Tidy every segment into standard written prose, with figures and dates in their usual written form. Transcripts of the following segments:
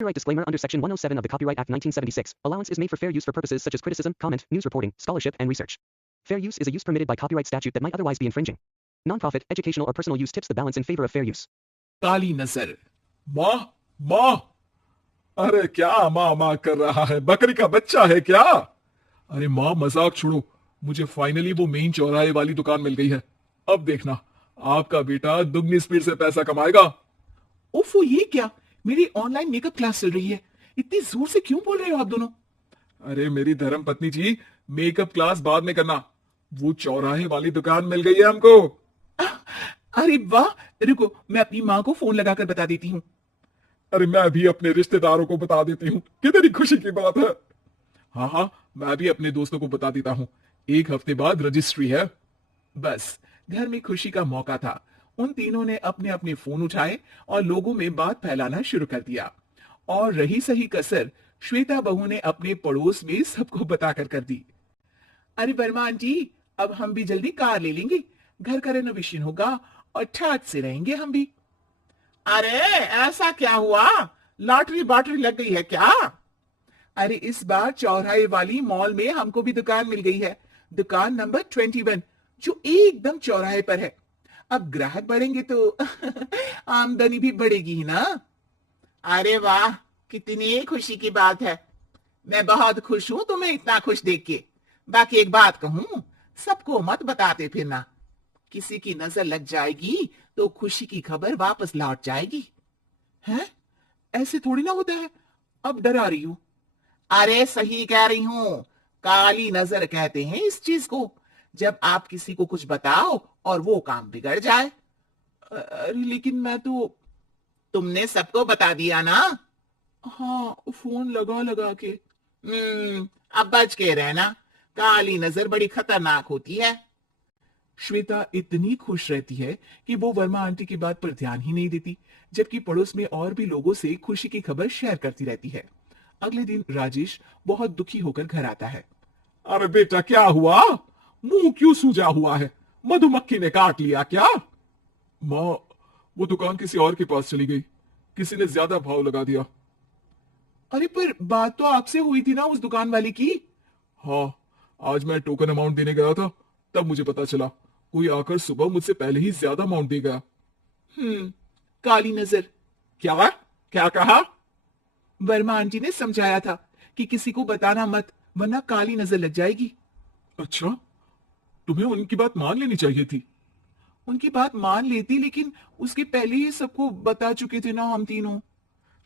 Copyright disclaimer under Section 107 of the Copyright Act 1976. Allowance is made for fair use for purposes such as criticism, comment, news reporting, scholarship, and research. Fair use is a use permitted by copyright statute that might otherwise be infringing. Non-profit, educational, or personal use tips the balance in favor of fair use. काली नजर। माँ माँ, अरे क्या माँ माँ कर रहा है? बकरी का बच्चा है क्या? अरे माँ मजाक छोड़ो, मुझे फाइनली वो मेन चौराहे वाली दुकान मिल गई है। अब देखना, आपका बेटा दुगनी स्पीड से पैसा कमाएगा। ओफो, ये क्या? मेरी ऑनलाइन मेकअप क्लास चल रही है, इतनी जोर से क्यों बोल रहे हो आप दोनों? अरे मेरी धर्म पत्नी जी, मेकअप क्लास बाद में करना, वो चौराहे वाली दुकान मिल गई है हमको। अरे वाह, रुको मैं अपनी माँ को फोन लगाकर बता देती हूँ। अरे मैं भी अपने रिश्तेदारों को बता देती हूँ, कितनी खुशी की बात है। हाँ हाँ, मैं भी अपने दोस्तों को बता देता हूँ, 1 हफ्ते बाद रजिस्ट्री है। बस घर में खुशी का मौका था। उन तीनों ने अपने अपने फोन उठाए और लोगों में बात फैलाना शुरू कर दिया। और रही सही कसर श्वेता बहू ने अपने पड़ोस में सबको बताकर कर दी। अरे वर्मा आंटी, अब हम भी जल्दी कार ले लेंगे, घर का रेनोवेशन होगा और ठाट से रहेंगे हम भी। अरे ऐसा क्या हुआ? लॉटरी बाटरी लग गई है क्या? अरे इस बार चौराहे वाली मॉल में हमको भी दुकान मिल गई है, दुकान नंबर 21, जो एकदम चौराहे पर है। अब ग्राहक बढ़ेंगे तो आमदनी भी बढ़ेगी ही ना। अरे वाह, कितनी खुशी की बात है। मैं बहुत खुश हूं तुम्हें इतना खुश देख के। बाकी एक बात कहूं, सबको मत बताते फिरना, किसी की नजर लग जाएगी तो खुशी की खबर वापस लौट जाएगी। हैं? ऐसे थोड़ी ना होता है, अब डरा रही हूं। अरे सही कह रही हूं, काली नजर कहते हैं इस चीज को, जब आप किसी को कुछ बताओ और वो काम बिगड़ जाए। अरे लेकिन मैं तो। तुमने सबको बता दिया ना? हाँ, फोन लगा लगा के। अब बच के रहना, काली नजर बड़ी खतरनाक होती है। श्वेता इतनी खुश रहती है कि वो वर्मा आंटी की बात पर ध्यान ही नहीं देती, जबकि पड़ोस में और भी लोगों से खुशी की खबर शेयर करती रहती है। अगले दिन राजेश बहुत दुखी होकर घर आता है। अरे बेटा क्या हुआ? मुंह क्यों सूजा हुआ है? मधुमक्खी ने काट लिया क्या? माँ, वो दुकान किसी और के पास चली गई, किसी ने ज्यादा भाव लगा दिया। अरे पर बात तो आपसे हुई थी ना उस दुकान वाले की? हाँ, आज मैं टोकन अमाउंट देने गया था, तब मुझे पता चला कोई आकर सुबह मुझसे पहले ही ज्यादा अमाउंट दे गया। काली नजर। क्या क्या कहा? वर्मा आंटी ने समझाया था कि किसी को बताना मत, वरना काली नजर लग जाएगी। अच्छा, तुम्हें उनकी बात मान लेनी चाहिए थी। उनकी बात मान लेती, लेकिन उसके पहले ही सबको बता चुके थे ना हम तीनों।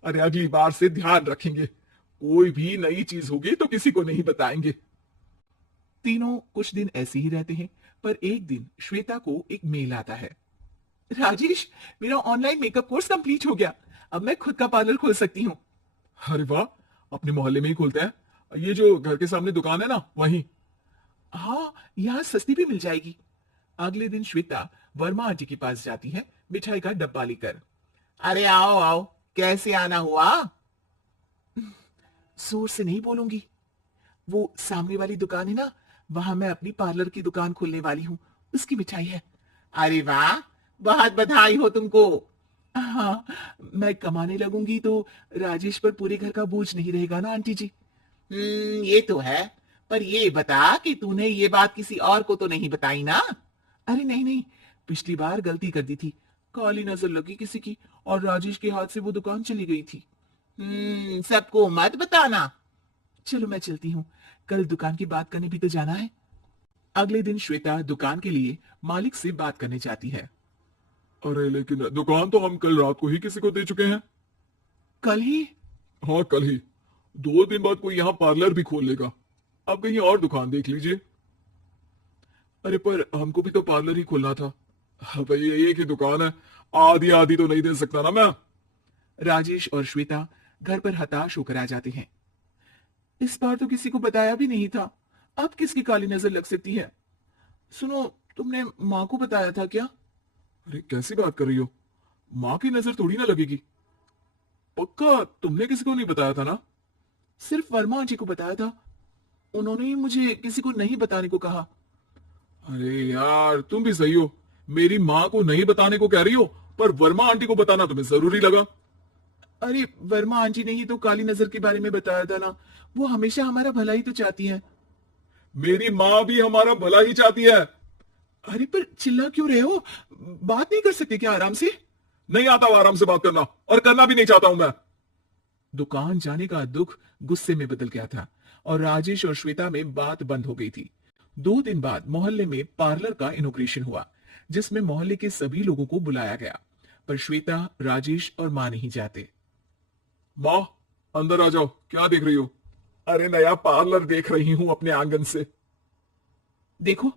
अरे अगली बार से ध्यान रखेंगे, कोई भी नई चीज होगी तो किसी को नहीं बताएंगे। तीनों कुछ दिन ऐसे ही रहते हैं, पर एक दिन श्वेता को एक मेल आता है। राजेश, मेरा ऑनलाइन मेकअप कोर्स कंप्लीट हो गया, अब मैं खुद का पार्लर खोल सकती हूँ। अरे वाह, अपने मोहल्ले में ही खोलते हैं? ये जो घर के सामने दुकान है ना, वहीं? हाँ, यहाँ सस्ती भी मिल जाएगी। अगले दिन श्वेता वर्मा आंटी के पास जाती है मिठाई का डब्बा लेकर। अरे आओ आओ, कैसे आना हुआ? जोर से नहीं बोलूंगी, वो सामने वाली दुकान है ना, वहां मैं अपनी पार्लर की दुकान खोलने वाली हूँ, उसकी मिठाई है। अरे वाह, बहुत बधाई हो तुमको। हाँ, मैं कमाने लगूंगी तो राजेश पर पूरे घर का बोझ नहीं रहेगा ना आंटी जी। ये तो है, पर ये बता कि तूने ये बात किसी और को तो नहीं बताई ना? अरे नहीं नहीं, पिछली बार गलती कर दी थी, काली नजर लगी किसी की और राजेश के हाथ से वो दुकान चली गई थी। सबको मत बताना। चलो मैं चलती हूँ, कल दुकान की बात करने भी तो जाना है। अगले दिन श्वेता दुकान के लिए मालिक से बात करने जाती है। अरे लेकिन दुकान तो हम कल रात को ही किसी को दे चुके हैं। कल ही? हाँ कल ही, 2 दिन बाद कोई यहाँ पार्लर भी खोल लेगा, अब कहीं और दुकान देख लीजिए। अरे पर हमको भी तो पार्लर ही खोलना था। भाई एक ही दुकान है, आधी आधी तो नहीं दे सकता ना मैं। राजेश और श्वेता घर पर हताश होकर आ जाते हैं। इस बार तो किसी को बताया भी नहीं था, अब किसकी काली नजर लग सकती है? सुनो, तुमने माँ को बताया था क्या? अरे कैसी बात कर रही हो? माँ की नजर थोड़ी ना लगेगी। पक्का तुमने किसी को नहीं बताया था ना? सिर्फ वर्मा आंटी को बताया था, उन्होंने ही मुझे किसी को नहीं बताने को कहा। अरे यार तुम भी सही हो, मेरी माँ को नहीं बताने को कह रही हो, पर वर्मा आंटी को बताना तुम्हें जरूरी लगा। अरे वर्मा आंटी ने ही तो काली नजर के बारे में बताया था ना, वो हमेशा हमारा भला ही तो चाहती है। मेरी माँ भी हमारा भला ही चाहती है। अरे पर चिल्ला क्यों रहे हो, बात नहीं कर सकते क्या आराम से? नहीं आता वो आराम से बात करना, और करना भी नहीं चाहता हूं मैं। दुकान जाने का दुख गुस्से में बदल गया था और राजेश और श्वेता में बात बंद हो गई थी। 2 दिन बाद मोहल्ले में पार्लर का इनॉग्रेशन हुआ, जिसमें मोहल्ले के सभी लोगों को बुलाया गया, पर श्वेता, राजेश और मां नहीं जाते। माँ अंदर आ जाओ, क्या देख रही हो? अरे नया पार्लर देख रही हूं अपने आंगन से। देखो,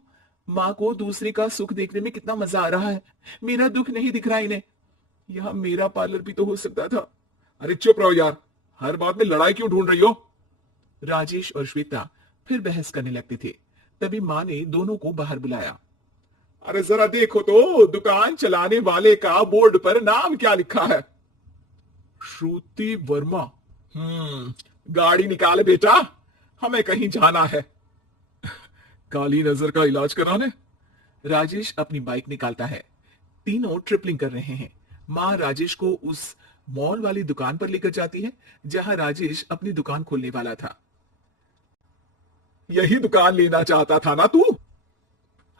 माँ को दूसरे का सुख देखने में कितना मजा आ रहा है, मेरा दुख नहीं दिख रहा इन्हें। यह मेरा पार्लर भी तो हो सकता था। अरे चुप रहो यार, हर बात में लड़ाई क्यों ढूंढ रही हो? राजेश और श्वेता फिर बहस करने लगते थे। तभी माँ ने दोनों को बाहर बुलाया। अरे जरा देखो तो दुकान चलाने वाले का बोर्ड पर नाम क्या लिखा है? श्रुति वर्मा। गाड़ी निकाले बेटा, हमें कहीं जाना है। काली नजर का इलाज कराने? राजेश अपनी बाइक निकालता है। तीनों ट्रिपलिंग कर रहे हैं। माँ राजेश को उस मॉल वाली दुकान पर लेकर जाती है जहां राजेश अपनी दुकान खोलने वाला था। यही दुकान लेना चाहता था ना तू?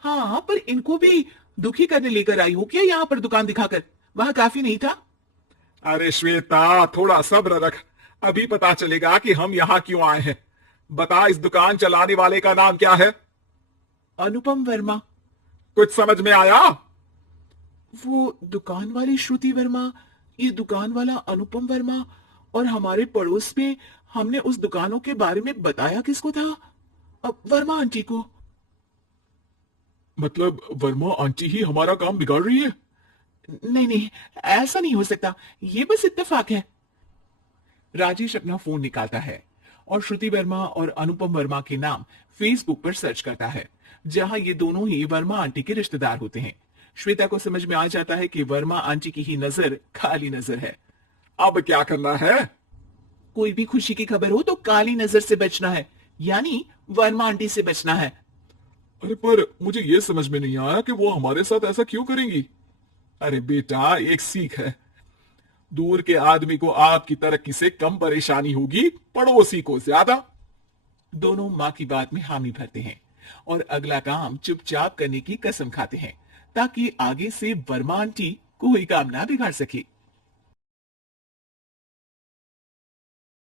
हाँ, पर इनको भी दुखी करने लेकर आई हो क्या यहाँ पर दुकान दिखाकर? वहां काफी नहीं था? अरे श्वेता, थोड़ा सब्र रख, अभी पता चलेगा कि हम यहाँ क्यों आए हैं। बता, इस दुकान चलाने वाले का नाम क्या है? अनुपम वर्मा। कुछ समझ में आया? वो दुकान वाली श्रुति वर्मा, ये दुकान वाला अनुपम वर्मा, और हमारे पड़ोस में हमने उस दुकानों के बारे में बताया किसको था? अब वर्मा आंटी को। मतलब वर्मा आंटी ही हमारा काम बिगाड़ रही है? नहीं नहीं, ऐसा नहीं हो सकता, ये बस इत्तेफाक है। राजेश अपना फोन निकालता है और श्रुति वर्मा और अनुपम वर्मा के नाम फेसबुक पर सर्च करता है, जहां ये दोनों ही वर्मा आंटी के रिश्तेदार होते हैं। श्वेता को समझ में आ जाता है कि वर्मा आंटी की ही नजर काली नजर है। अब क्या करना है? कोई भी खुशी की खबर हो तो काली नजर से बचना है, यानी वर्मा आंटी से बचना है। अरे पर मुझे ये समझ में नहीं आया कि वो हमारे साथ ऐसा क्यों करेंगी। अरे बेटा, एक सीख है, दूर के आदमी को आपकी तरक्की से कम परेशानी होगी, पड़ोसी को ज्यादा। दोनों माँ की बात में हामी भरते हैं और अगला काम चुपचाप करने की कसम खाते हैं, ताकि आगे से वर्मा आंटी कोई काम ना बिगाड़ सके।